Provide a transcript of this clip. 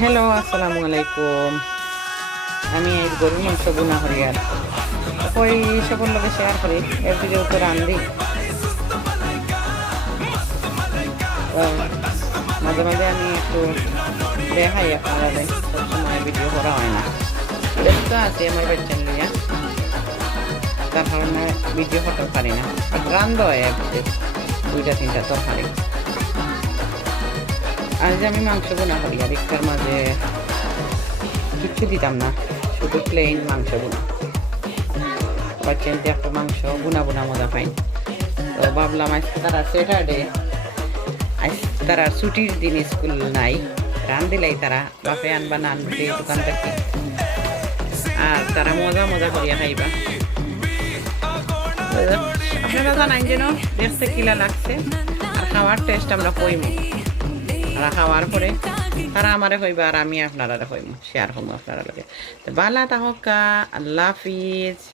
Hello, আসসালামু আলাইকুম। আমি এই গরুর মাংস বুনা করি আর ওই সকল লোকে শেয়ার করি এর ভিডিও তো রান্ধি। তো মাঝে মাঝে আমি একটু দেখাই আপনারা, সবসময় ভিডিও করা হয় না, ব্যস্ত আছি আমার বাচ্চা নিয়ে, তার কারণে ভিডিও করতে পারি না। রান্ধ হয় দুইটা তিনটা তরকারি। আজ আমি মাংস বোনা করি আর একটার মাঝে কিচ্ছু দিতাম না, শুধু প্লেন মাংস বোনা। বাচ্চাতে একটা মাংস বোনা বোনা মজা পাই। তো ভাবলাম আজ তারা স্যাটারডে, আজ তারা ছুটির দিন, স্কুল নাই, রান দিলাই তারা বাপে আনবা না আনবে দোকান থেকে, আর তারা মজা মজা করিয়া খাইবা। আপনারা জানাই যেন দেখতে কিলা লাগছে, আর খাওয়ার টেস্ট আমরা কইমু, আর খাওয়ার পরে তারা আমারে কইবা আর আমি আপনারা কইমু, শেয়ার করবো আপনারা লগে। তো বালা তাহকা, আল্লাহ হাফিজ।